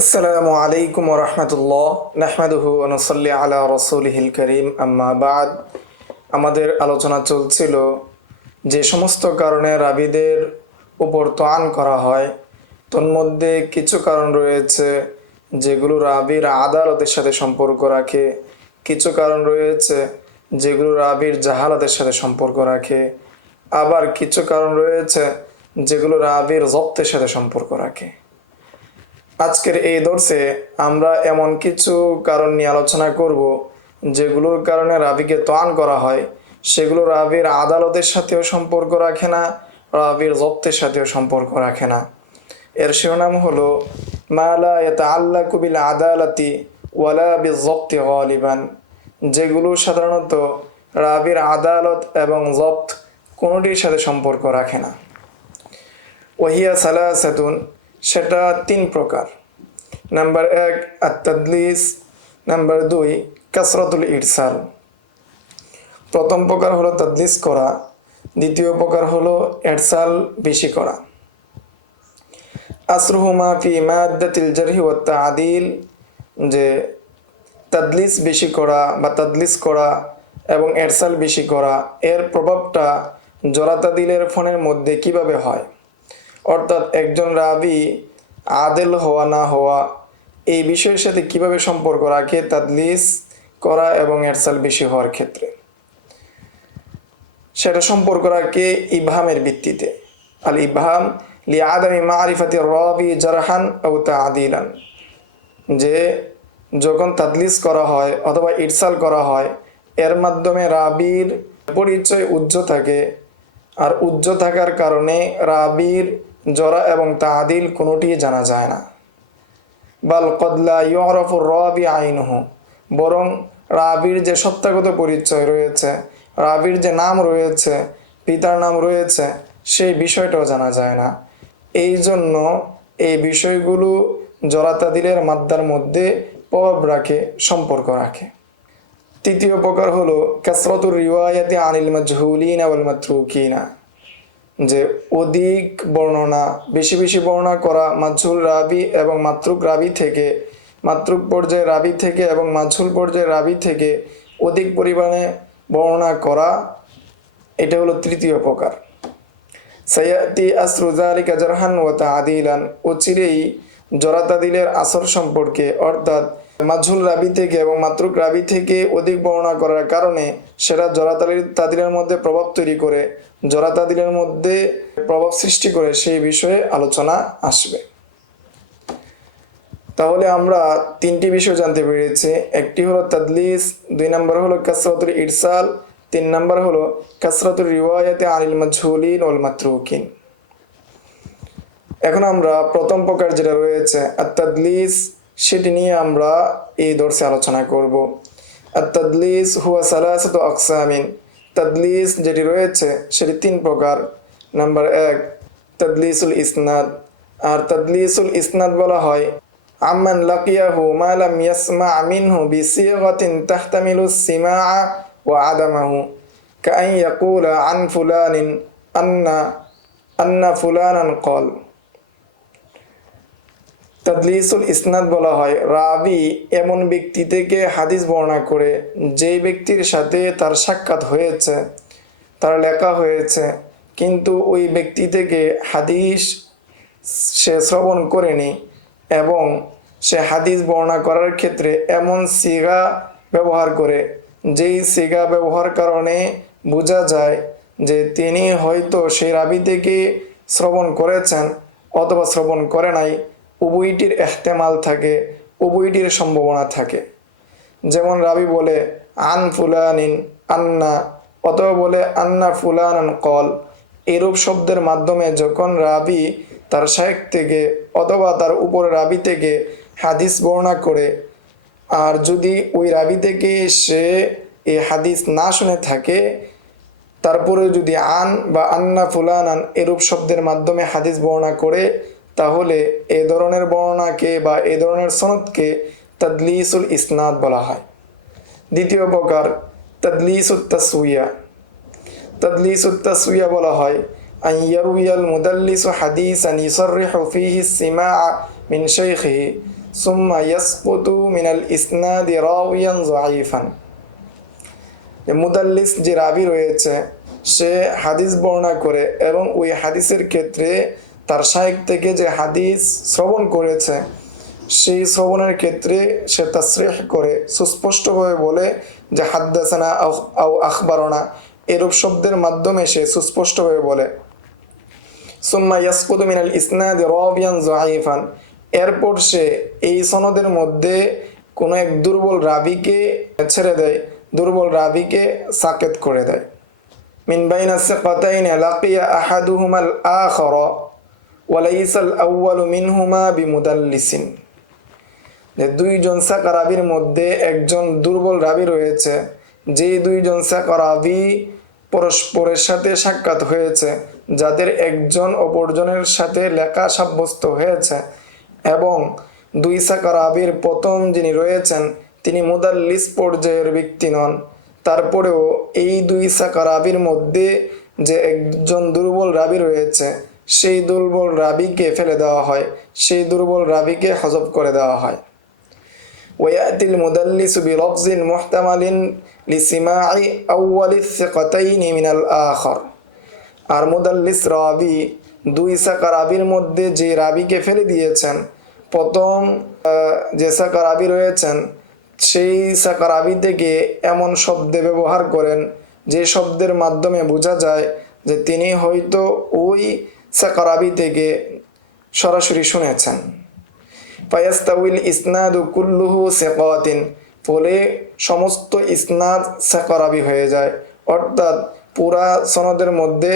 আসসালামু আলাইকুম রহমতুল্লাহ নাহমাদুহু ওয়া নুসাল্লি আলা রাসূলিহিল কারীম আম্মা বাদ। আমাদের আলোচনা চলছিল যে সমস্ত কারণে রাবীদের উপর তোয়ান করা হয়, তন্মধ্যে কিছু কারণ রয়েছে যেগুলো রাবীর আদালতের সাথে সম্পর্ক রাখে, কিছু কারণ রয়েছে যেগুলো রাবীর জাহালাতের সাথে সম্পর্ক রাখে, আবার কিছু কারণ রয়েছে যেগুলো রাবীর জব্তের সাথে সম্পর্ক রাখে। আজকের এই দর্শে আমরা এমন কিছু কারণ নিয়ে আলোচনা করব যেগুলোর কারণে রাবীকে তোয়ান করা হয়, সেগুলো রাবীর আদালতের সাথেও সম্পর্ক রাখে না, রাবীর জব্তের সাথেও সম্পর্ক রাখে না। এর শিরোনাম হলো মা লা ইয়াতাআল্লাকু বিল আদালাতি ওয়ালা বিজ-জব্তি গালিবান, যেগুলো সাধারণত রাবীর আদালত এবং জব্ত কোনোটির সাথে সম্পর্ক রাখে না। ওয়াহিয়া সালাসাতুন, সেটা তিন প্রকার। নাম্বার 1 আত-তাদলিস, নাম্বার 2 কাসরাতুল ইরসাল। প্রথম প্রকার হলো তাদলিস করা, দ্বিতীয় প্রকার হলো ইরসাল বেশি করা। আসরুহুমা ফি মাদ্দাতিল জারহি ওয়াত তা'দিল, যে তাদলিস বেশি করা বা তাদলিস করা এবং ইরসাল বেশি করা, এর প্রভাবটা জরাতাদিলের ফোনের মধ্যে কিভাবে হয়, অর্থাৎ একজন রাবী আদেল হওয়া না হওয়া এই বিষয়ের সাথে কিভাবে সম্পর্ক রাখে তাদলিস করা এবং ইরসাল বেশি হওয়ার ক্ষেত্রে। সেটা সম্পর্ক রাখে ইবহামের ভিত্তিতে। আল ইবহাম লিআদামি মারিফাতির রাবী জারহান আও তা'দিলান, যে যখন তাদলিস করা হয় অথবা ইরসাল করা হয়, এর মাধ্যমে রাবীর পরিচয় উজ্জ্ব থাকে, আর উজ্জ্ব থাকার কারণে রাবীর জরা এবং তা'দিল কোনোটি জানা যায় না। বাল কদ লা ইউরাফুর রাবী আইনুহু, বরং রাবীর যে সত্তাগত পরিচয় রয়েছে, রাবীর যে নাম রয়েছে, পিতার নাম রয়েছে, সেই বিষয়টাও জানা যায় না। এই জন্য এই বিষয়গুলো জরাতাদিলের মাদ্দার মধ্যে প্রভাব রাখে, সম্পর্ক রাখে। তৃতীয় প্রকার হলো কাসরাতুর রিওয়ায়াতি আনিল মাজহুলিনা ওয়াল মাতরুকিনা, যে অধিক বর্ণনা, বেশি বেশি বর্ণনা করা মাজহুল রাবী এবং মাতরুক রাবী থেকে, মাতরুক পর্যায়ে রাবী থেকে এবং মাজহুল পর্যায়ে রাবী থেকে অধিক পরিমাণে বর্ণনা করা, এটা হলো তৃতীয় প্রকার। সায়াতি আসরু যালিকা জারহান ওয়া তা'দিলান, অচিরেই জরাতাদিলের আসর সম্পর্কে, অর্থাৎ মাজহুল রাবী থেকে এবং মাতরুক রাবী থেকে অধিক বর্ণনা করার কারণে সেটা জরাতাদিলের মধ্যে প্রভাব তৈরি করে, জরাতাদিলের মধ্যে প্রভাব সৃষ্টি করে, সেই বিষয়ে আলোচনা আসবে। তাহলে আমরা তিনটি বিষয় জানতে পেরেছি। একটি হলো তাদলিস, 2 নম্বর হলো কাসরাতুল ইরসাল, 3 নম্বর হলো কাসরাতুর রিওয়ায়াতি আনিল মাজহুলিন ওয়াল মাতরুকিন। এখন আমরা প্রথম প্রকার যেটা রয়েছে আত-তাদলিস, সেটি নিয়ে আমরা এই দর্শে আলোচনা করব। আত-তাদলিস হুয়া সালাসাতু আকসামিন, তাদলিস যেটি রয়েছে সেটি 3 প্রকার। নাম্বার 1 তাদলিসুল ইসনাদ, আর তাদলিসুল ইসনাদ বলা হয় আম্মান লাকিয়াহু মা লাম ইয়াসমা মিনহু বিসিগাতিন তাহতামিলু সিমাআ ওয়া আদামাহু, কাআন ইয়াকুলা আন ফুলানিন আন্না ফুলানান ক্বাল। তাদলিসুল ইসনাদ বলা হয় রাবী এমন ব্যক্তি থেকে হাদিস বর্ণনা করে, যেই ব্যক্তির সাথে তার সাক্ষাৎ হয়েছে, তার লেখা হয়েছে, কিন্তু ওই ব্যক্তি থেকে হাদিস সে শ্রবণ করেনি, এবং সে হাদিস বর্ণনা করার ক্ষেত্রে এমন সিগা ব্যবহার করে, যেই সিগা ব্যবহার কারণে বোঝা যায় যে তিনি হয়তো সেই রাবী থেকে শ্রবণ করেছেন অথবা শ্রবণ করে নাই। উভয়টির এহতেমাল থাকে, উভয়টির সম্ভাবনা থাকে। যেমন রাবী বলে আন ফুলানিন আন্না, অথবা বলে আন্না ফুলানান কল। এরূপ শব্দের মাধ্যমে যখন রাবী তার শায়েখ থেকে অথবা তার উপরে রাবী থেকে হাদিস বর্ণনা করে, আর যদি ওই রাবী থেকে সে এই হাদিস না শুনে থাকে, তারপরে যদি আন বা আন্না ফুলানান এরূপ শব্দের মাধ্যমে হাদিস বর্ণনা করে, তাহলে এ ধরনের বর্ণনাকে বা এ ধরনের সনদকে তাদলিসুল ইসনাদ বলা হয়। দ্বিতীয় প্রকার তাদলিসুত তাসউইয়া, তাদলিসুত তাসউইয়া বলা হয় আন ইয়ারুয়াল মুদাল্লিসু হাদিসান ইউসাররিহু ফীহি সিমাআ মিন শাইখিহি সুম্মা ইয়াসকুতু মিনাল ইসনাদি রাউয়ান যায়িফান। মুদাল্লিস যে রাবি রয়েছে সে হাদিস বর্ণনা করে এবং ওই হাদিসের ক্ষেত্রে তার শাইখ থেকে যে হাদিস শ্রবণ করেছে সেই শ্রবণের ক্ষেত্রে সে তাসরিহ করে, সুস্পষ্টভাবে বলে যে হাদ্দাসানা আও আখবারনা, এরূপ শব্দের মাধ্যমে সে সুস্পষ্টভাবে বলে। সুম্মা ইয়াসকুতু মিনাল ইসনাদি রাবিয়ান যায়িফান, এরপর সে এই সনদের মধ্যে কোনো এক দুর্বল রাবিকে ছেড়ে দেয়, দুর্বল রাবিকে সাকেত করে দেয়। মিন বাইনা সিকাতাইনি লাকিয়া আহাদুহুমাল আখারা ওয়া লাইসাল আউয়ালু মিনহুমা বিমুদাল্লিসিন। যে দুইজন সাকা রাবির মধ্যে একজন দুর্বল রাবি রয়েছে, যে দুইজন সাকা রাবি পরস্পরের সাথে সাক্ষাৎ হয়েছে, যাদের একজন অপরজনের সাথে লেখা সাব্যস্ত হয়েছে, এবং দুই সাকা রাবির প্রথম যিনি রয়েছেন তিনি মুদাল্লিস পর্যায়ের ব্যক্তি নন, তারপরেও এই দুই সাকা রাবির মধ্যে যে একজন দুর্বল রাবি রয়েছে সেই দুর্বল রাবিকে ফেলে দেওয়া হয়, সেই দুর্বল রাবিকে হযফ করে দেওয়া হয়। ويأتي المدلس بلفظ محتمل لسماع أول الثقتين من الآخر। আর মুদাল্লিস রাবি দুই সাকা রাবির মধ্যে যে রাবিকে ফেলে দিয়েছেন, প্রথম যে সাকা রাবি রয়েছেন সেই সাকা রাবি থেকে এমন শব্দে ব্যবহার করেন যে শব্দের মাধ্যমে বোঝা যায় যে তিনি হয়তো ওই সাকা রাবি থেকে সরাসরি শুনেছেন। ফায়াস্তাউল ইসনাদু কুল্লুহু সিকাতিন, ফলে সমস্ত ইসনাদ সাকা রাবি হয়ে যায়, অর্থাৎ পুরা সনদের মধ্যে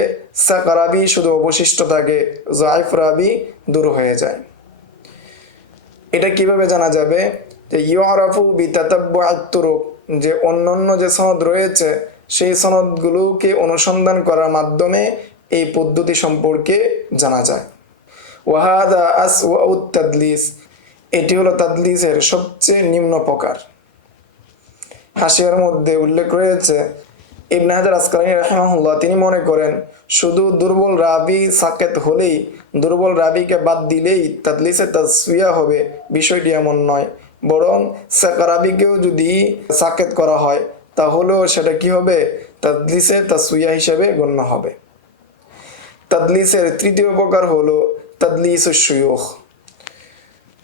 সাকা রাবি শুধু অবশিষ্ট থাকে, যায়িফ রাবি দূর হয়ে যায়। এটা কিভাবে জানা যাবে? যে ইউরাফু বিতাতাব্বুআত তুরুক, যে অন্যান্য যে সনদ রয়েছে সেই সনদগুলোকে অনুসন্ধান করার মাধ্যমে এই পদ্ধতি সম্পর্কে জানা যায়। ওয়াহাদা আসওয়াউত তাদলিস, এটি হলো তাদলিসের সবচেয়ে নিম্ন প্রকার। হাশিয়ার মধ্যে উল্লেখ রয়েছে ইবনে হাজার আসকালানী রাহিমাহুল্লাহ তিনি মনে করেন শুধু দুর্বল রাবি সাকেত হলেই, দুর্বল রাবিকে বাদ দিলেই তাদলিসে তাসফিয়া হবে, বিষয়টি এমন নয়, বরং সাকা রাবিকেও যদি সাকেত করা হয় তাহলেও সেটা কি হবে? তাদলিসে তাসফিয়া হিসেবে গণ্য হবে। তাদলিসের তৃতীয় প্রকার হলো তাদলিসুশ শুয়ুখ।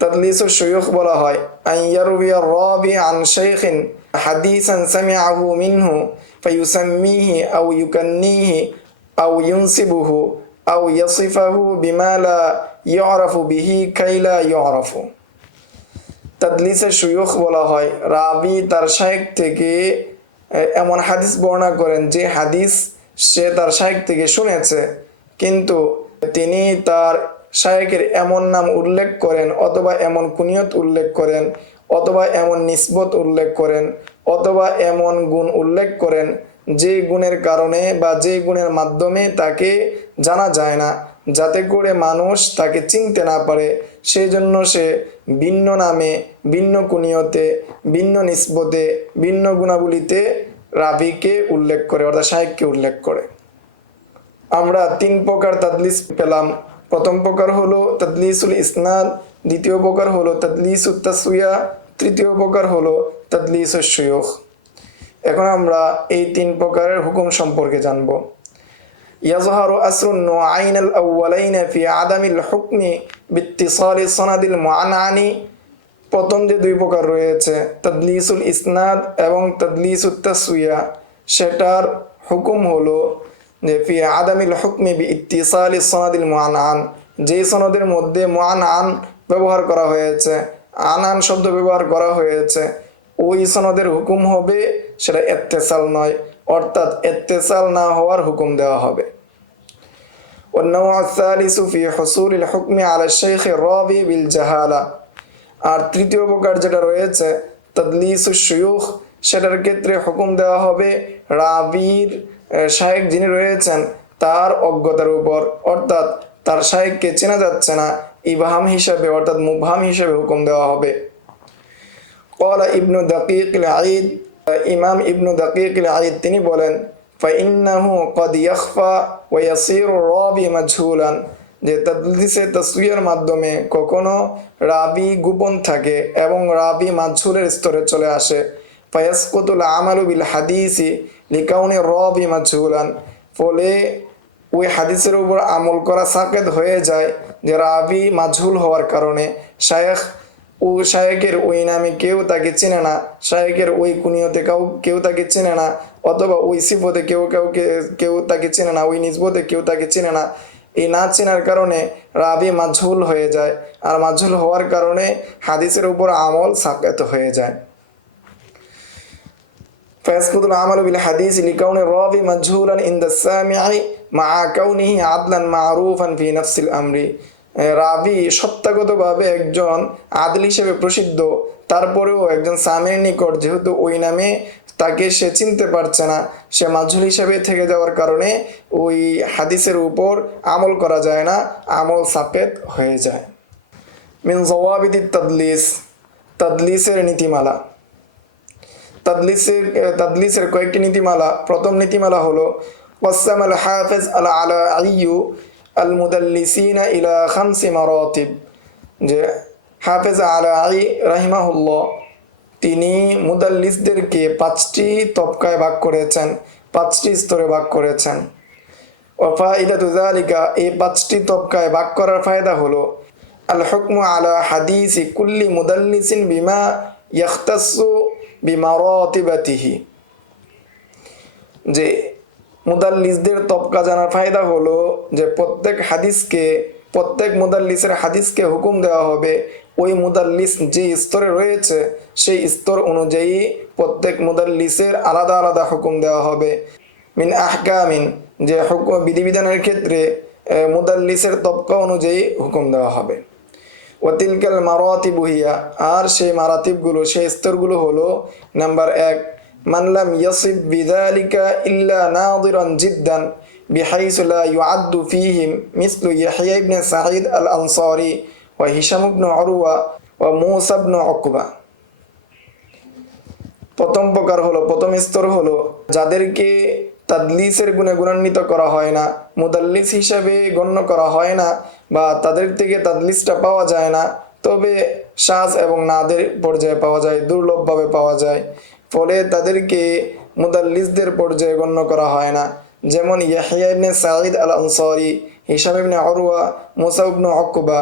তাদলিসুশ শুয়ুখ বলা হয় আন ইয়ারবিয়া রাবি আন শাইখিন হাদিসান সামিআহু মিনহু ফায়ুসাম্মিহি আও ইউকান্নিহি আও ইউনসিবুহু আও ইয়াসিফাহু বিমা লা ইউরাফু বিহি কাইলা ইউরাফু। তাদলিসের শুয়ুখ বলা হয় রাবি তার শাইখ থেকে এমন হাদিস বর্ণনা করেন যে হাদিস সে তার শাইখ থেকে শুনেছে, কিন্তু তিনি তার শাইখের এমন নাম উল্লেখ করেন অথবা এমন কুনিয়ত উল্লেখ করেন অথবা এমন নিসবত উল্লেখ করেন অথবা এমন গুণ উল্লেখ করেন যে গুণের কারণে বা যে গুণের মাধ্যমে তাকে জানা যায় না, যাতে করে মানুষ তাকে চিনতে না পারে, সেই জন্য সে ভিন্ন নামে, ভিন্ন কুনিয়তে, ভিন্ন নিসবতে, ভিন্ন গুণাবলীতে রাবিকে উল্লেখ করে, অর্থাৎ শাইখকে উল্লেখ করে। আমরা তিন প্রকার তাদলিস পেলাম। প্রথম প্রকার হলো তাদলিসুল ইসনাদ, দ্বিতীয় প্রকার হলো তাদলিসুত তাসউইয়া, তৃতীয় প্রকার হলো তাদলিসুশ শুয়ুখ। এখন আমরা এই তিন প্রকারের হুকুম সম্পর্কে জানব। ইয়াজহারু আসরুন নুআইন আল আউওয়ালাইন ফি আদামিল হুকমি বিত্তিসালি সনাদিল মুআনআনি। প্রথম যে দুই প্রকার রয়েছে তাদলিসুল ইসনাদ এবং তাদলিসুত তাসউইয়া, সেটার হুকুম হলো যে ফি আদামিল হুকমি বিত্তিসালি সনাদিল মুআনআন, যে সনদের মধ্যে মুআনআন ব্যবহার করা হয়েছে, আনান শব্দ ব্যবহার করা হয়েছে, ওই সনদের হুকুম হবে সেটা ইত্তিসাল নয়, অর্থাৎ ইত্তিসাল না হওয়ার হুকুম দেওয়া হবে। والنوع الثالث في حصول الحكم على الشيخ الراوي بالجهالة। আর তৃতীয় প্রকার যেটা রয়েছে তাদলিসুশ শুয়ুখ, সেটার ক্ষেত্রে হুকুম দেওয়া হবে রাবির শাইখ যিনি রয়েছেন তার অজ্ঞতার উপর, অর্থাৎ তার শাইখকে চেনা যাচ্ছে না, ইবহাম হিসাবে অর্থাৎ মুবহাম হিসাবে হুকুম দেওয়া হবে। ক্বালা ইবনু দাকিক আল-ঈদ, ইমাম ইবনু দাকিক আল-ঈদ তিনি বলেন ফাইন্নাহু ক্বাদ ইয়াখফা ওয়া ইয়াসিরু রাবি মাজহুলান, যে তাদলিসে তাসওয়িয়ার মাধ্যমে কখনো রাবি গোপন থাকে এবং রাবি মাঝহুলের স্তরে চলে আসে। ফায়াসকুতুল আমালু বিল হাদিসি লিকাউনি রাবি মাঝহুলান, ফলে ওই হাদিসের উপর আমল করা সাকেত হয়ে যায় যে রাবি মাঝহুল হওয়ার কারণে। শায়েকের ওই নামে কেউ তাকে চেনে না, শায়েকের ওই কুনিয়তে কেউ তাকে চেনে না, অথবা ওই সিফতে কেউ তাকে চেনে না, ওই নিসবতে কেউ তাকে চেনে না। এই না চেনার কারণে রাবি মাঝহুল হয়ে যায়, আর মাঝহুল হওয়ার কারণে হাদিসের উপর আমল সাকেত হয়ে যায়। فيسقط العمل بالحديث لكون الراوي مجهولا عند السامع مع كونه عدلا معروفا في نفس الأمر। রাবি সত্তাগতভাবে একজন আদল হিসেবে প্রসিদ্ধ, তারপরেও একজন সামির নিকট যেহেতু ওই নামে তাকে সে চিনতে পারছে না, সে মাঝহুল হিসেবে থেকে যাওয়ার কারণে ওই হাদিসের উপর আমল করা যায় না, আমল সাকেত হয়ে যায়। মিন যাওয়াবিদিত তাদলিস, তাদলিসের নীতিমালা। তাদলিসের কয়েকটি নীতিমালা। প্রথম নীতিমালা হলো قسم الحافظ العلائی المدلسین ইলা খামসি মারাতিব, যে হাফেজ আলাই রাহিমাহুল্লাহ তিনি মুদাল্লিসদেরকে 5টি তবকায় ভাগ করেছেন, 5টি স্তরে ভাগ করেছেন। ওয়াফাইদাতু যালিকা, এই 5টি তবকায় ভাগ করার ফায়দা হলো আল হুকমু আলা হাদিসি কুল্লি মুদাল্লিসিন বিমা ইয়াখতাসু বিমারাতিবাতিহি, যে মুদাল্লিসদের তবকা জানার ফায়দা হলো যে প্রত্যেক মুদাল্লিসের হাদিসকে হুকুম দেওয়া হবে ওই মুদাল্লিস যে স্তরে রয়েছে সেই স্তর অনুযায়ী প্রত্যেক মুদাল্লিসের আলাদা আলাদা হুকুম দেওয়া হবে। মিন আহকামিন, যে হুকুম বিধিবিধানের ক্ষেত্রে মুদাল্লিসের তবকা অনুযায়ী হুকুম দেওয়া হবে। ওয়াতিলকাল মারাতিবু হিয়া, আর সেই মারাতিবগুলো, সেই স্তরগুলো হলো: নাম্বার 1, মান লাম ইয়াসিব বিযালিকা ইল্লা নাদিরান জিদ্দান বিহাইসু লা ইউআদ্দু ফীহিম মিসলু ইয়াহইয়া ইবনে সাঈদ আল আনসারী ওয়া হিশাম ইবনে উরওয়া ওয়া মূসা ইবনে উকবা। প্রথম স্তর হলো যাদেরকে তাদলিসের গুণে গুণান্বিত করা হয় না, মুদাল্লিস হিসাবে গণ্য করা হয় না, বা তাদের থেকে তাদলিসটা পাওয়া যায় না, তবে শায এবং নাদের পর্যায়ে পাওয়া যায়, দুর্লভভাবে পাওয়া যায়, ফলে তাদেরকে মুদাল্লিসদের পর্যায়ে গণ্য করা হয় না। যেমন ইয়াহইয়া ইবনে সাঈদ আল আনসারী, হিশাম ইবনে উরওয়া, মূসা ইবনে উকবা,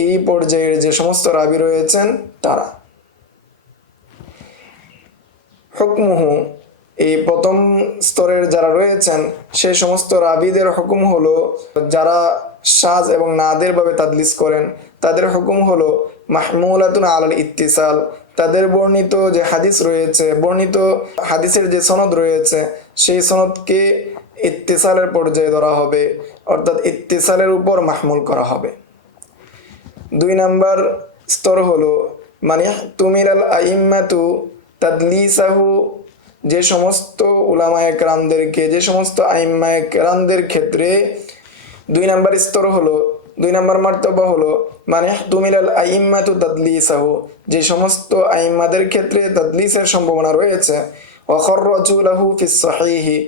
এই পর্যায়ের যে সমস্ত রাবি রয়েছেন তারা। হুকমুহু, এই প্রথম স্তরের যারা রয়েছেন সেই সমস্ত রাবিদের হুকুম হলো, যারা শায এবং নাদের ভাবে তাদলিস করেন তাদের হুকুম হলো মাহমুলাতুন আলাল ইত্তিসাল, তাদের বর্ণিত যে হাদিস রয়েছে, বর্ণিত হাদিসের যে সনদ রয়েছে সেই সনদকে ইত্তিসালের পর্যায়ে ধরা হবে, অর্থাৎ ইত্তিসালের উপর মাহমুল করা হবে। 2 নাম্বার স্তর হলো মানে তুমিরাল আইম্মাতু তাদলিসাহু, যে সমস্ত উলামায়ে কেরামদেরকে, যে সমস্ত আইম্মায়ে কেরামদের ক্ষেত্রে 2 নাম্বার স্তর হলো, 2 নাম্বার মার্তবা হলো মানে তুমিলাল আইম্মাতু তাদলিসাহু, যে সমস্ত আইম্মাদের ক্ষেত্রে তাদলিসের সম্ভাবনা রয়েছে। ওয়া খাররাজু লাহু ফিস সহিহি,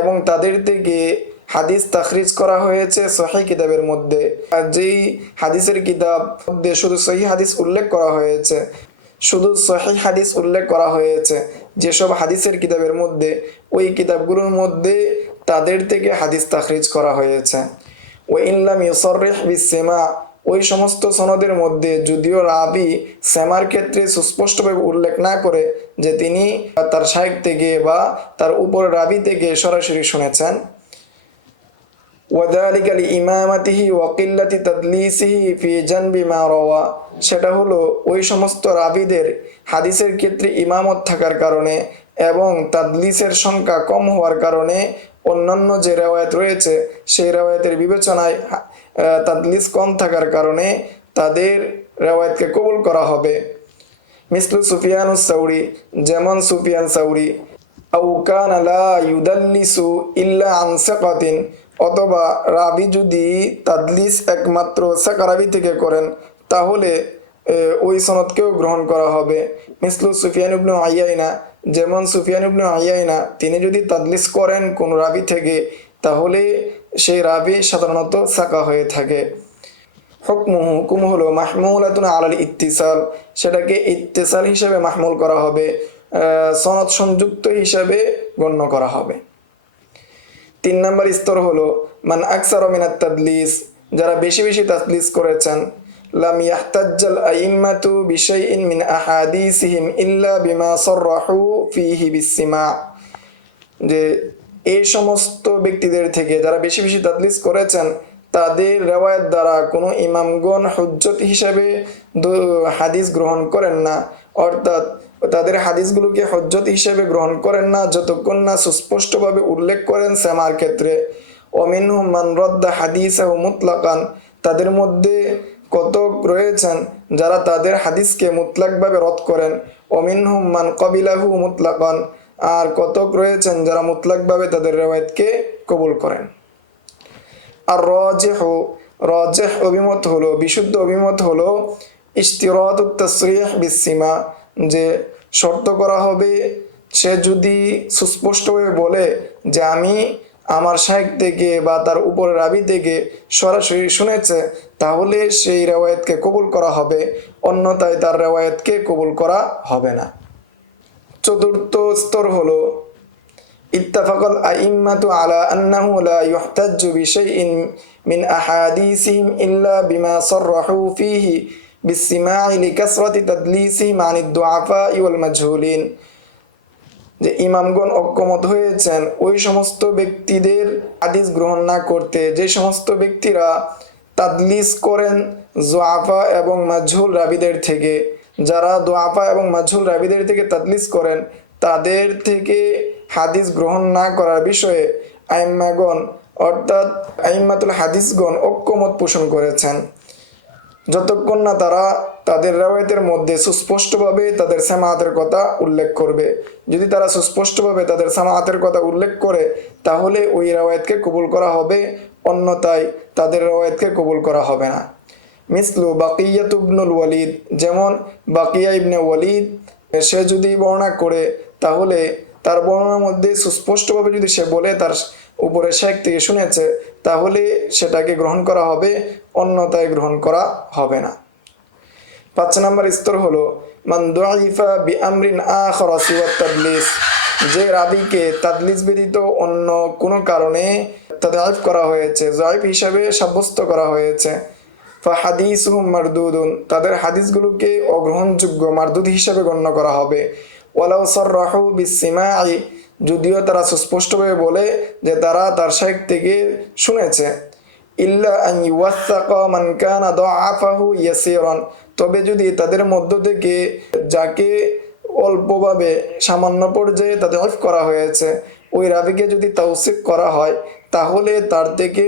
এবং তাদের থেকে হাদিস তাখরিজ করা হয়েছে সহিহ কিতাবের মধ্যে। আর যেই হাদিসের কিতাব মধ্যে শুধু সহিহ হাদিস উল্লেখ করা হয়েছে, শুধু সহিহ হাদিস উল্লেখ করা হয়েছে, যেসব হাদিসের কিতাবের মধ্যে, ওই কিতাবগুলোর মধ্যে তাদের থেকে হাদিস তাখরিজ করা হয়েছে। ওয়া ইন লাম ইউসাররিহ বিসসামা, ওই সমস্ত সনদের মধ্যে যদিও রাবি সেমার ক্ষেত্রে সুস্পষ্টভাবে উল্লেখ না করে যে তিনি তার শাইখ থেকে বা তার উপর রাবি থেকে সরাসরি শুনেছেন। ওয়াদালিকা লিইমামাতিহি ওয়া কিল্লাতি তাদলিসিহি ফি জানবি মা রাওয়া, সেটা হলো ওই সমস্ত রাবিদের হাদিসের ক্ষেত্রে ইমামত থাকার কারণে এবং তাদলিসের সংখ্যা কম হওয়ার কারণে অন্যান্য যে রেওয়ায়াত রয়েছে সেই রেওয়ায়াতের বিবেচনায় তাদলিস কম থাকার কারণে তাদের রেওয়ায়াতকে কবুল করা হবে। মিসলু সুফিয়ানুস সাউরি, যেমন সুফিয়ান সাউরি, আও কানা লা ইউদাল্লিসু ইল্লা আন সিকাতিন, অথবা রাবি যদি তাদলিস একমাত্র সাকা রাবি থেকে করেন তাহলে ওই সনদকেও গ্রহণ করা হবে। মিসলু সুফিয়ান ইবনে উয়াইনা, যেমন সুফিয়ান ইবনে উয়াইনা তিনি যদি তাদলিস করেন কোন রাবি থেকে তাহলে সেই রাবি সাধারণত সাকা হয়ে থাকে। হুকুম হলো মাহমুলাতুন আলাল ইত্তিসাল, সেটাকে ইত্তিসাল হিসাবে মাহমুল করা হবে, সনদ সংযুক্ত হিসাবে গণ্য করা হবে। 3 নম্বর স্তর হলো মান আকসার মিনাত তাদলিস, যারা বেশি বেশি তাদলিস করেছেন। লাম ইয়াহতাজ্জাল আইম্মাতু বিশাইইন মিন আহাদিসিহিম ইল্লা বিমা সাররাহু ফিহি বিসসিমা, যে এই সমস্ত ব্যক্তিদের থেকে যারা বেশি বেশি তাদলিস করেছেন তাদের রেওয়ায়াত দ্বারা কোনো ইমামগণ হুজ্জত হিসাবে হাদিস গ্রহণ করেন না, অর্থাৎ তাদের হাদিসগুলোকে হুজ্জত হিসেবে গ্রহণ করেন না যতক্ষণ না সুস্পষ্টভাবে উল্লেখ করেন সেমার ক্ষেত্রে। ওমিনহুম মান রাদ্দা হাদিসাহু মুতলাকান, তাদের মধ্যে কতক রয়েছেন যারা তাদের হাদিসকে মুতলাকভাবে রদ করেন। ওমিনহুম মান কবিলাহু মুতলাকান, আর কতক রয়েছেন যারা মুতলাকভাবে তাদের রেওয়ায়াতকে কবুল করেন। আর রাজিহ অভিমত হলো, বিশুদ্ধ অভিমত হলো ইশতিরাতুত তাসরিহ বিসসিমা, যে শর্ত করা হবে সে যদি সুস্পষ্টভাবে বলে যে আমি আমার শাইখ থেকে বা তার উপরে রাবি থেকে সরাসরি শুনেছে, তাহলে সেই রেওয়ায়াতকে কবুল করা হবে, অন্যথায় তার রেওয়ায়াতকে কবুল করা হবে না। 4র্থ স্তর হলো ইত্তাফাকাল আইম্মাতু আলা আন্নাহু লা ইহতাজ্জু বিশাইইন মিন আহাদিসিহিম ইল্লা বিমা সাররাহু ফিহি বিসসিমা'i লিকাসরাতি তাদলিসিহিম আনিদ দুআফা ওয়াল মাজহুলিন, যে ইমামগণ ঐক্যমত হয়েছেন ওই সমস্ত ব্যক্তিদের হাদিস গ্রহণ না করতে যে সমস্ত ব্যক্তিরা তাদলিস করেন যুআফা এবং মাজহুল রাবিদের থেকে। যারা যুআফা এবং মাজহুল রাবিদের থেকে তাদলিস করেন তাদের থেকে হাদিস গ্রহণ না করার বিষয়ে আইম্মাগণ অর্থাৎ আইম্মাতুল হাদিসগণ ঐক্যমত পোষণ করেছেন, যতক্ষণ না তারা তাদের রেওয়ায়াতের মধ্যে সুস্পষ্টভাবে তাদের সামাআতের কথা উল্লেখ করবে। যদি তারা সুস্পষ্টভাবে তাদের সামাআতের কথা উল্লেখ করে তাহলে ওই রেওয়ায়াতকে কবুল করা হবে, অন্যথায় তাদের রেওয়ায়াতকে কবুল করা হবে না। মিসলু বাকিয়াত ইবনুল ওয়ালিদ, যেমন বাকিয়া ইবনে ওয়ালিদ সে যদি বর্ণনা করে তাহলে তার বর্ণনার মধ্যে সুস্পষ্টভাবে যদি সে বলে তার উপরে শাইখ থেকে শুনেছে তাহলে সেটাকে গ্রহণ করা হবে, অন্যথায় গ্রহণ করা হবে না। 5 নম্বর স্তর হলো মান দুইফা বিআমরিন আখারা সিওয়া তাদলিস, যে রাবিকে তাদলিস ব্যতীত অন্য কোনো কারণে তাদঈফ করা হয়েছে, যায়েফ হিসাবে সাব্যস্ত করা হয়েছে। ফাহাদিসুহুম মারদুদুন, তাদের হাদিসগুলোকে অগ্রহণযোগ্য মারদুদ হিসাবে গণ্য করা হবে। ওয়ালাউ সাররাহু বিসসিমা'i, যদিও তারা সুস্পষ্টভাবে বলে যে তারা তার শাইখ থেকে শুনেছে। ইল্লা আন ইউওয়াসাকা মান কানা দাআফাহু ইয়াসিরান, তবে যদি তাদের মধ্য থেকে যাকে অল্পভাবে সামান্য পর্যায়ে তাদঈফ করা হয়েছে ওই রাবিকে যদি তাওসীক করা হয় তাহলে তার থেকে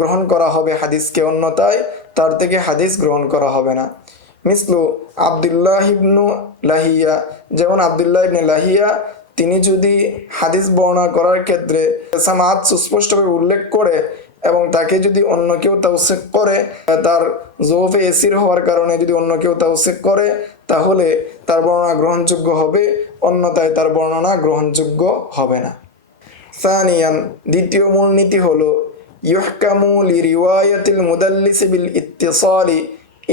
গ্রহণ করা হবে হাদিসকে, অন্যথায় তার থেকে হাদিস গ্রহণ করা হবে না। মিসলু আব্দুল্লাহ ইবনু লাহিয়া, যেমন আব্দুল্লাহ ইবনে লাহিয়া তিনি যদি হাদিস বর্ণনা করার ক্ষেত্রে সামাআত সুস্পষ্টভাবে উল্লেখ করে এবং তাকে যদি অন্য কেউ তাওসীক করে, তার যৌফে ইয়াসির হওয়ার কারণে যদি অন্য কেউ তাওসীক করে তাহলে তার বর্ণনা গ্রহণযোগ্য হবে, অন্যথায় তার বর্ণনা গ্রহণযোগ্য হবে না। সানিয়ান, দ্বিতীয় মূলনীতি হলো ইহকামু লিরিওয়ায়াতিল মুদাল্লিসি বিল ইত্তিসালি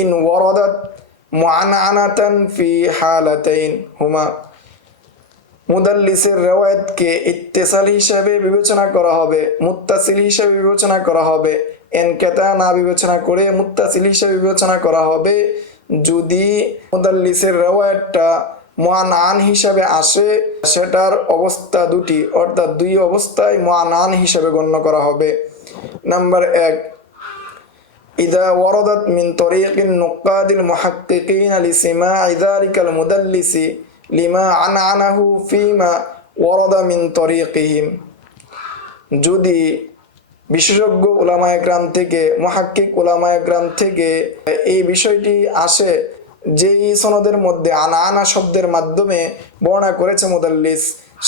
ইন ওয়ারাদাত মুআনআনাতান ফি হালাতাইন হুমা, মুদাল্লিসের রেওয়ায়াতকে ইত্তিসাল হিসাবে বিবেচনা করা হবে, মুত্তাসিল হিসাবে বিবেচনা করা হবে, ইনকিতা না বিবেচনা করে মুত্তাসিল হিসাবে বিবেচনা করা হবে যদি মুদাল্লিসের রেওয়ায়াতটা মুআনআন হিসাবে আসে, সেটার অবস্থা দুটি, অর্থাৎ দুই অবস্থায় মুআনআন হিসাবে গণ্য করা হবে। নাম্বার 1, ইদা ওয়ারাদাত মিন তরিকিন নুকাদিল মুহাক্কিকিন লিসিমা'i যালিকাল মুদাল্লিসি লিমা আনআনাহু ফিমা ওয়ারাদা মিন তরিকিহিম, যদি বিশেষজ্ঞ উলামায়ে কেরাম থেকে মুহাক্কিক উলামায়ে কেরাম থেকে এই বিষয়টি আসে যেই সনদের মধ্যে আনআনা শব্দের মাধ্যমে বর্ণনা করেছে মুদাল্লিস,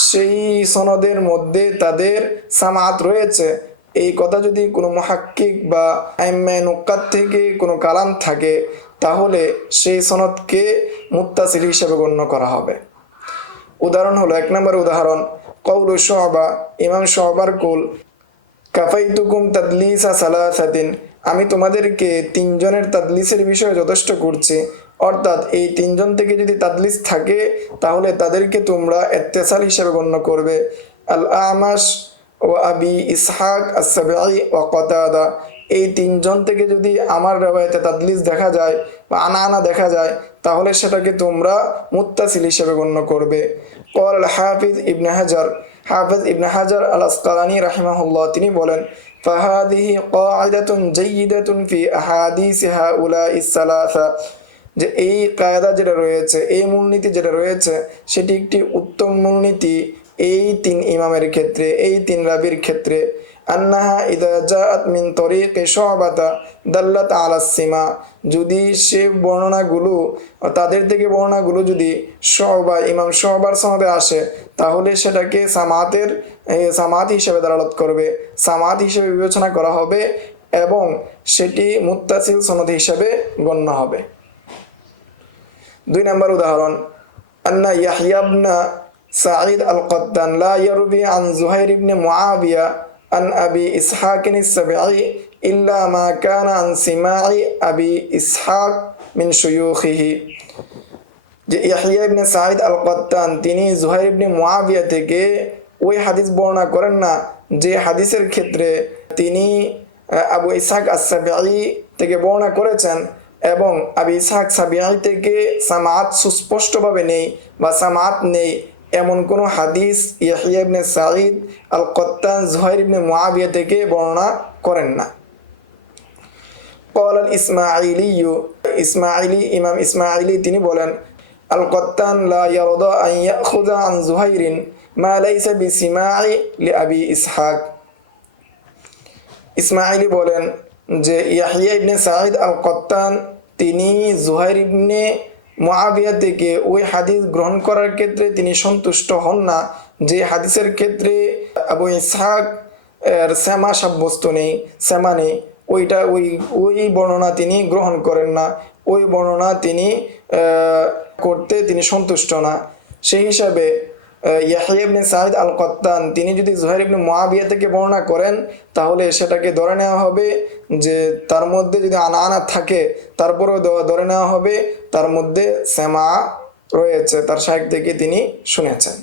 সেই সনদের মধ্যে তাদের সামাআত রয়েছে, এই কথা যদি কোনো মুহাক্কিক বা আইম্মায়ে নুকাত থেকে কোনো কালাম থাকে তাহলে সেই সনদকে মুত্তাসিল হিসেবে গণ্য করা হবে। উদাহরণ হলো 1 নম্বর উদাহরণ কওলু শুআবা, ইমাম শুআবার কুল, কাফাইতুকুম তাদলিসা সালাসাতিন, আমি তোমাদেরকে তিনজনের তাদলিসের বিষয়ে যথেষ্ট করছি। অর্থাৎ এই তিনজন থেকে যদি তাদলিস থাকে তাহলে তাদেরকে তোমরা ইত্তেসাল হিসেবে গণ্য করবে। আল আমাশ ও আবি ইসহাক আস-সাবিঈ ওয়া কাতাদা, এই তিনজন থেকে যদি আমার রেওয়ায়েতে তাদলিস দেখা যায় বা আনা দেখা যায় তাহলে সেটাকে তোমরা মুত্তাসিল হিসেবে গণ্য করবে। ক্বাল হাফিজ ইবনে হাজার, হাফিজ ইবনে হাজার আল আসকালানি রাহিমাহুল্লাহ তিনি বলেন, ফাহাদিহি কায়দাতুন জাইয়্যিদাতুন ফি আহাদিস হাউলাইস সালাসা, যে এই কায়দা যেটা রয়েছে, এই মূলনীতি যেটা রয়েছে সেটি একটি উত্তম মূলনীতি এই তিন ইমামের ক্ষেত্রে, এই তিন রাবির ক্ষেত্রে। আন্নাহা ইদা জাআত মিন তরিকি শুবাতা দাল্লাত আলা সিমা, যদি সে বর্ণনাগুলো তাদের থেকে বর্ণনাগুলো যদি শুবা ইমাম শুবার সনদে আসে তাহলে সেটাকে সামাত হিসেবে দালালত করবে, সামাত হিসেবে বিবেচনা করা হবে এবং সেটি মুত্তাসিল সনদ হিসেবে গণ্য হবে। 2 নম্বর উদাহরণ, আন্না ইয়াহইয়া ইবনে সাঈদ আল-কাত্তান লা ইয়ারবি আন যুহাইর ইবনে মুআবিয়া আন আবি ইসহাক আস-সাবিঈ ইল্লা মা কানা আন সিমাঈ আবি ইসহাক মিন শুয়ুখিহি, যে ইয়াহইয়া ইবনে সাঈদ আল-কাত্তান তিনি যুহাইর ইবনে মুআবিয়া থেকে ওই হাদিস বর্ণনা করেন না যে হাদিসের ক্ষেত্রে তিনি আবু ইসহাক আস-সাবিঈ থেকে বর্ণনা করেছেন এবং আবি ইসহাক সাবিঈ থেকে সামাত সুস্পষ্টভাবে নেই বা সামাত নেই, এমন কোনো হাদিস ইয়াহইয়া ইবনে সাঈদ আল-কাত্তান যুহাইর ইবনে মুআবিয়া থেকে বর্ণনা করেন না। ক্বাল ইসমাঈলি, ইমাম ইসমাঈলি তিনি বলেন, আল-কাত্তান লা ইয়ারদা আন ইয়াখুযা আন যুহাইরিন মা লাইসা বিসিমাঈ লিআবি ইসহাক। ইসমাঈলি বলেন যে ইয়াহইয়া ইবনে সাঈদ আল-কাত্তান তিনি যুহাইর ইবনে মুআবিয়া থেকে ওই হাদিস গ্রহণ করার ক্ষেত্রে তিনি সন্তুষ্ট হন না যে হাদিসের ক্ষেত্রে আবু ইসহাক এর সেমা সাব্যস্ত নেই, সেমা নেই, ওই বর্ণনা তিনি গ্রহণ করেন না, ওই বর্ণনা তিনি করতে তিনি সন্তুষ্ট না। সেই হিসাবে ইয়াহইয়া ইবনে সাঈদ আল-কাত্তান তিনি যদি যুহাইর ইবনে মুআবিয়া থেকে বর্ণনা করেন তাহলে সেটাকে ধরে নেওয়া হবে যে তার মধ্যে যদি আনা থাকে তারপরেও ধরে নেওয়া হবে তার মধ্যে সেমা রয়েছে, তার শাইখ থেকে তিনি শুনেছেন।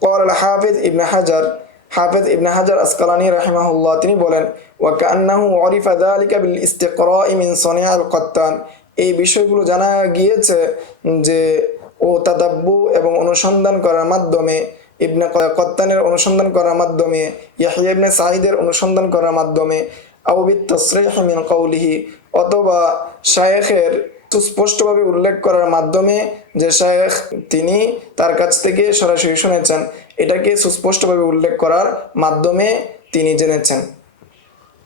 ক্বাল হাফিজ ইবনে হাজার আসকালানি রাহিমাহুল্লাহ তিনি বলেন, ওয়া কান্নাহু উরিফা যালিকা বিল ইস্তিকরাই মিন সনি আল-কাত্তান, এই বিষয়গুলো জানা গিয়েছে যে ও তাদাব্বু এবং অনুসন্ধান করার মাধ্যমে, ইবনে কাত্তানের অনুসন্ধান করার মাধ্যমে, ইয়াহইয়া ইবনে সাঈদের অনুসন্ধান করার মাধ্যমে, আও বিত-তাসরিহ মিন কওলিহি, অথবা শায়েখের সুস্পষ্টভাবে উল্লেখ করার মাধ্যমে যে শায়েখ তিনি তার কাছ থেকে সরাসরি শুনেছেন, এটাকে সুস্পষ্টভাবে উল্লেখ করার মাধ্যমে তিনি জেনেছেন।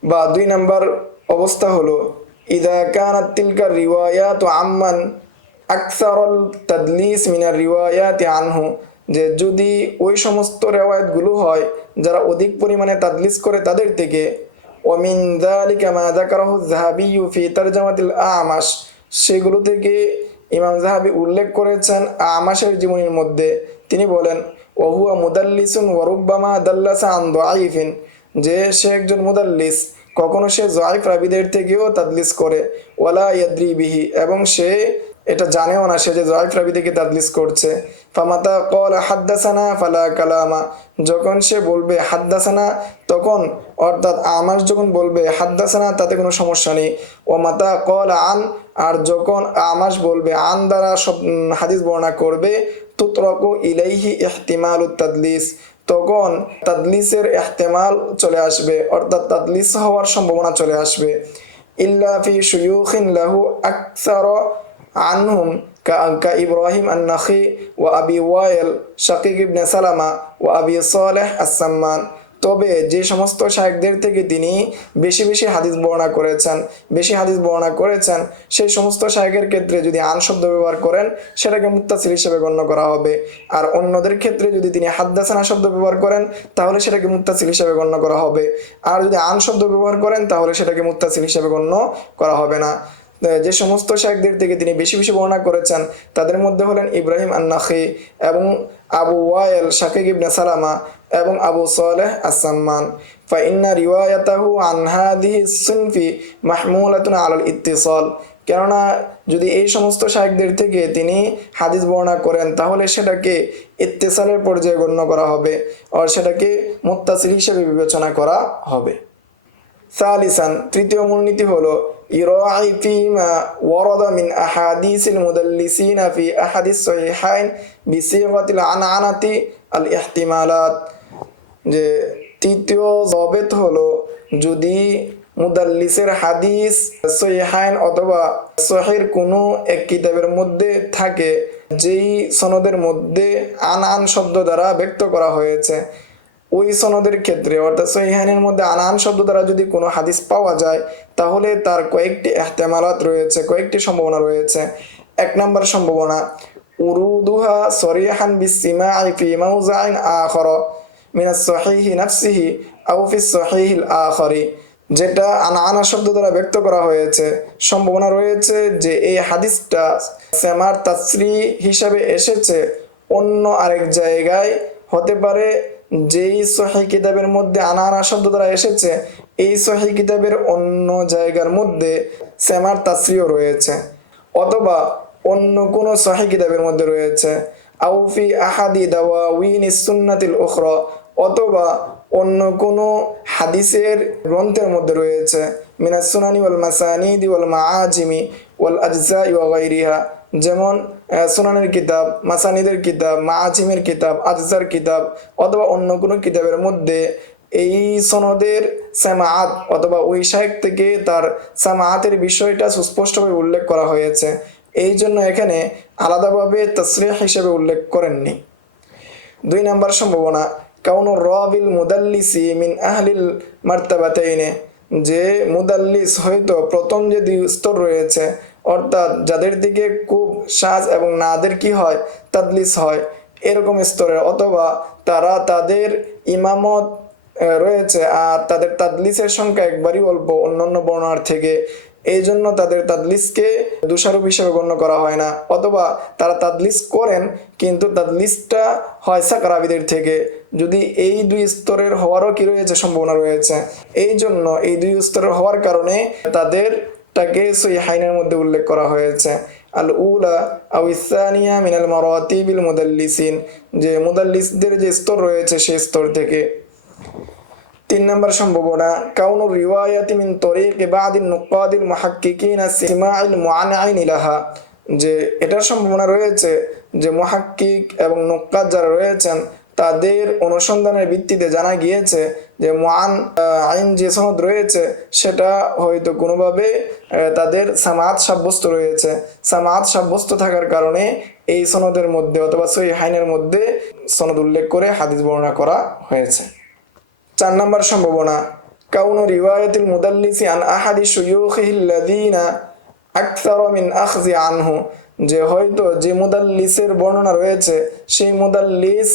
বা 2 নম্বর অবস্থা হলো, ইদা কানাত তিলকা রিওয়ায়াতু আম্মান আকসারুল তাদলিস মিনার রিওয়ায়াতি আনহু, যে যদি ওই সমস্ত রেওয়ায়াতগুলো হয় যারা অধিক পরিমাণে তাদলিস করে তাদের থেকে, ওয়ামিন যালিকা মা যাকারাহু যাহাবী ফি তারজামাতিল আমাশ, সেগুলো থেকে ইমাম যাহাবী উল্লেখ করেছেন আমাশের জীবনীর মধ্যে, তিনি বলেন, ওয়া হুয়া মুদাল্লিসুন ওয়া রুব্বামা দাল্লাসা আন দাঈফিন, যে সে একজন মুদাল্লিস, কখনো সে যায়ীফ রাবীদের থেকেও তাদলিস করে, ওয়ালা ইয়াদ্রি বিহি, এবং সে এটা জানেও না সে যে যায়ীফ রাবী থেকে তাদলিস করছে। ফামাতা ক্বালা হাদ্দাসানা ফালা কালামা, যখন সে বলবে হাদ্দাসানা তখন, অর্থাৎ আমাশ যখন বলবে হাদ্দাসানা তাতে কোনো সমস্যা নেই। ও মাতা ক্বালা আন, আর যখন আমাশ বলবে আন দ্বারা সব হাদিস বর্ণনা করবে, তুতরাকু ইলাইহি ইহতিমালুত তাদলিস, তখন তাদলিসের ইহতিমাল চলে আসবে, অর্থাৎ তাদলিস হওয়ার সম্ভাবনা চলে আসবে। ইল্লা ফি শুয়ুখিন লাহু আকসার আনহুম কা ইব্রাহিম আন-নাখি ওয়া আবি ওয়াইল শাকিক ইবনে সালামা ওয়া আবি সালেহ আস-সাম্মান, তবে যে সমস্ত শায়েখদের থেকে তিনি বেশি হাদিস বর্ণনা করেছেন সেই সমস্ত শায়েখের ক্ষেত্রে যদি আন শব্দ ব্যবহার করেন সেটাকে মুত্তাসিল হিসেবে গণ্য করা হবে, আর অন্যদের ক্ষেত্রে যদি তিনি হাদ্দাসানা শব্দ ব্যবহার করেন তাহলে সেটাকে মুত্তাসিল হিসেবে গণ্য করা হবে, আর যদি আন শব্দ ব্যবহার করেন তাহলে সেটাকে মুত্তাসিল হিসেবে গণ্য করা হবে না। যে সমস্ত শায়েখদের থেকে তিনি বেশি বর্ণনা করেছেন তাদের মধ্যে হলেন ইব্রাহিম আন-নাখি এবং আবু ওয়াইল শাকিক ইবনে সালামা এবং আবু সালেহ আস-সাম্মান। ফাইন্না রিওয়ায়াতাহু আন হাদিহি সিনফি মাহমুলাতুন আলাল ইত্তিসাল, কেননা যদি এই সমস্ত শায়েখদের থেকে তিনি হাদিস বর্ণনা করেন তাহলে সেটাকে ইত্তিসালের পর্যায়ে গণ্য করা হবে, আর সেটাকে মুত্তাসিল হিসেবে বিবেচনা করা হবে। সালিসান, তৃতীয় মূলনীতি হলো ইরাই ফিমা ওয়ারাদা মিন আহাদিসিল মুদাল্লিসিনা ফি আহাদিস সহিহাইন বিসিগাতিল আনআনাতি আল ইহতিমালাত, যে তৃতীয় জবেত হলো যদি মুদাল্লিসের হাদিস সহিহাইন অথবা সহির কোনো এক কিতাবের মধ্যে থাকে যেই সনদের মধ্যে আন শব্দ দ্বারা ব্যক্ত করা হয়েছে, ওই সনদের ক্ষেত্রে অর্থাৎ সহিহাইনের মধ্যে আন শব্দ দ্বারা যদি কোনো হাদিস পাওয়া যায় তাহলে তার কয়েকটি ইহতিমালাত রয়েছে, কয়েকটি সম্ভাবনা রয়েছে। এক নম্বর সম্ভাবনা উরুদুহা সরিহান বিসসিমাই ফি মাওযাইন আখর মিনাস সহিহি নাফসিহি আও ফিস সহিহিল আখরি, যেটা আনা শব্দ দ্বারা ব্যক্ত করা হয়েছে, সম্ভাবনা রয়েছে যে এই হাদিসটা সেমার তাসরি হিসাবে এসেছে অন্য আরেক জায়গায়, হতে পারে যেই সহিহ কিতাবের মধ্যে আনা শব্দ দ্বারা এসেছে এই সহিহ কিতাবের অন্য জায়গার মধ্যে সেমার তাসরিও রয়েছে, অথবা অন্য কোনো সহিহ কিতাবের মধ্যে রয়েছে আও ফি আহাদি দাওয়াউইনিস সুন্নাতিল উখরা, অথবা অন্য কোনো হাদিসের গ্রন্থের মধ্যে রয়েছে মিনাস সুনানি ওয়াল মাসানিদি ওয়াল মাআজিমি ওয়াল আজজাই ওয়া গায়রিহা, যেমন সুনানের কিতাব, মাসানিদের কিতাব, মাআজিমের কিতাব, আজজার কিতাব, অথবা অন্য কোনো কিতাবের মধ্যে এই সনদের সামাআত অথবা ওই শায়েখ থেকে তার সামাআতের বিষয়টা সুস্পষ্টভাবে উল্লেখ করা হয়েছে, এই জন্য এখানে আলাদাভাবে তাসরিহ হিসেবে উল্লেখ করেননি। 2 নম্বর সম্ভাবনা কাউনুর রাবিল মুদাল্লিসি মিন আহলিল মারতাবাতাইনে, যে মুদাল্লিস হয়তো প্রথম যে 2 স্তর রয়েছে অর্থাৎ যাদের দিকে খুব শাজ এবং নাদের কি হয় তাদলিস হয় এরকম স্তরের, অথবা তারা তাদের ইমামত রয়েছে আর তাদের তাদলিসের সংখ্যা একবারই অল্প অন্যান্য বর্ণনার থেকে, এই জন্য তাদের তাদলিসকে দোষারোপ হিসেবে গণ্য করা হয় না, অথবা তারা তাদলিস করেন কিন্তু তাদলিসটা হয় সাকরাবিদের থেকে, যদি এই 2 স্তরের হওয়ারও কি রয়েছে সম্ভাবনা রয়েছে, এই জন্য এই 2 স্তরের হওয়ার কারণে তাদেরটাকে সহিহাইনের মধ্যে উল্লেখ করা হয়েছে। আল উলা আও ইসানিয়া মিনাল মারাতিবিল মুদাল্লিসিন, যে মুদাল্লিসদের যে স্তর রয়েছে সেই স্তর থেকে। 3 নম্বর সম্ভাবনা কাউনু রিওয়ায়াতি মিন তরিকি বাদিন নুকাদিল মুহাক্কিকিনা সিমাইল মুআনাইন লাহা, যে এটার সম্ভাবনা রয়েছে যে মুহাক্কিক এবং নুকাদ যারা রয়েছেন তাদের অনুসন্ধানের ভিত্তিতে জানা গিয়েছে যে মুআন আইন যে সনদ রয়েছে সেটা হয়তো কোনোভাবে তাদের সামাআত সাব্যস্ত রয়েছে, সামাআত সাব্যস্ত থাকার কারণে এই সনদের মধ্যে অথবা সহিহাইনের মধ্যে সনদ উল্লেখ করে হাদিস বর্ণনা করা হয়েছে। 4 নম্বর সম্ভাবনা কাউনু রিওয়ায়াতিল মুদাল্লিসি আন আহাদি শুয়ুখিল্লাযিনা আকসারা মিন আখযি আনহু, যে হয়তো যে মুদাল্লিসের বর্ণনা রয়েছে সেই মুদাল্লিস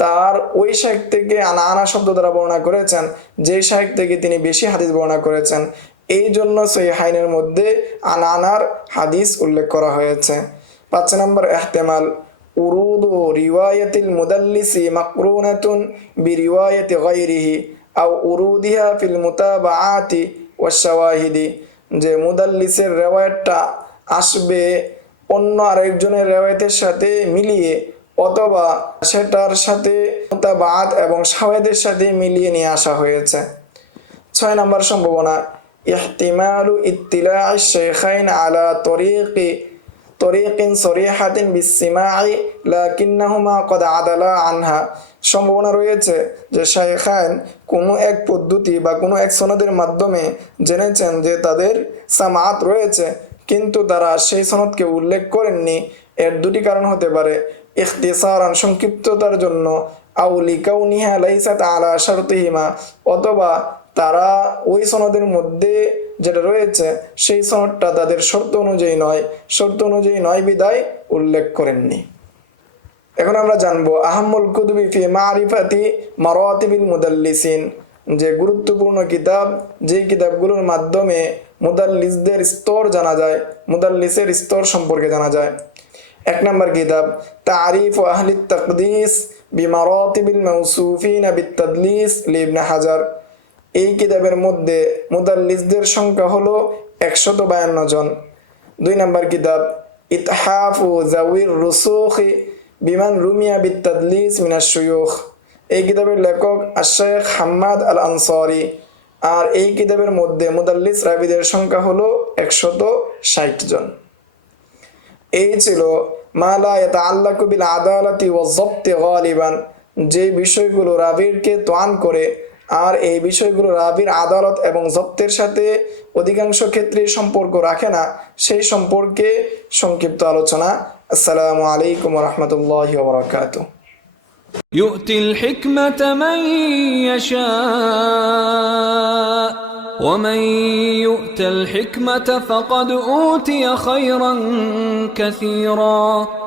তার ওই শায়েখ থেকে আনা শব্দ দ্বারা বর্ণনা করেছেন যে শায়েখ থেকে তিনি বেশি হাদিস বর্ণনা করেছেন, এই জন্য সহিহাইনের মধ্যে আনার হাদিস উল্লেখ করা হয়েছে। 5 নম্বর ইহতিমাল উরুদু রিওয়ায়াতিল মুদাল্লিসি মাকরুনাতুন বিরিওয়ায়াতি গায়রিহি আও উরুদিহা ফিল মুতাবাআতি ওয়াশ শাওয়াহিদি, যে মুদাল্লিসের রিওয়ায়াতটা আসবে অন্য আরেকজনের রিওয়ায়াতের সাথে মিলিয়ে অথবা সেটার সাথে মুতাবাআত এবং শাওয়াহিদের সাথে মিলিয়ে নিয়ে আসা হয়েছে। 6 নম্বর সম্ভাবনা ইহতিমালু ইত্তিলা'i শাইখাইন আলা তরিকিন সরিহাতিন বিসসিমাই লাকিন্নাহুমা ক্বাদ আদালা আনহা, সম্ভাবনা রয়েছে যে শাইখাইন কোনো এক পদ্ধতি বা কোনো এক সনদের মাধ্যমে জেনেছেন যে তাদের সামাআত রয়েছে কিন্তু তারা সেই সনদকে উল্লেখ করেননি। এর 2টি কারণ হতে পারে, ইখতিসারান সংক্ষিপ্ততার জন্য, আও লিকাউনিহা লাইসাত আলা শারতিহিমা, অথবা তারা ওই সনদের মধ্যে যেটা রয়েছে সেই সনদটা তাদের শর্ত অনুযায়ী নয় বিদায় উল্লেখ করেননি। এখন আমরা জানবো আহাম্মুল কুতুবি ফি মারিফাতি মারাতিবিল মুদাল্লিসিন, যে গুরুত্বপূর্ণ কিতাব যেই কিতাবগুলোর মাধ্যমে মুদাল্লিসদের স্তর জানা যায়, মুদাল্লিসের স্তর সম্পর্কে জানা যায়। এক নম্বর কিতাব তারিফ আহলি তাকদিস বিমারাতিবিল মাউসুফিন বিত্তাদলিস লিবনে হাজার। এই কিতাবের মধ্যে মুদাল্লিসদের সংখ্যা হলো 152 জন। 2 নম্বর কিতাব ইতহাফু জাউর রুসুখি বিমান রুমিয়া বিত্তাদলিস মিনাশ শুয়ুখ। এই কিতাবের লেখক আশ-শাইখ হাম্মাদ আল আনসারি। আর এই কিতাবের মধ্যে মুদাল্লিস রাবিদের সংখ্যা হলো 160 জন। এই ছিল মা লা ইয়াতাআল্লাকু বিল আদালাতি ওয়াজ যাবতি গালিবান, যে বিষয়গুলো রাবিরকে তোয়ান করে আর এই বিষয়গুলো রাবির আদালত এবং জব্তের সাথে অধিকাংশ ক্ষেত্রে সম্পর্ক রাখে না, সেই সম্পর্কে সংক্ষিপ্ত আলোচনা। আসসালামু আলাইকুম ওয়া রাহমাতুল্লাহি ওয়া বারাকাতুহু। يؤتي الحكمة من يشاء ومن يؤت الحكمة فقد أوتي خيرا كثيرا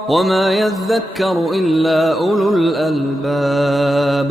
وما يذكر إلا أولو الألباب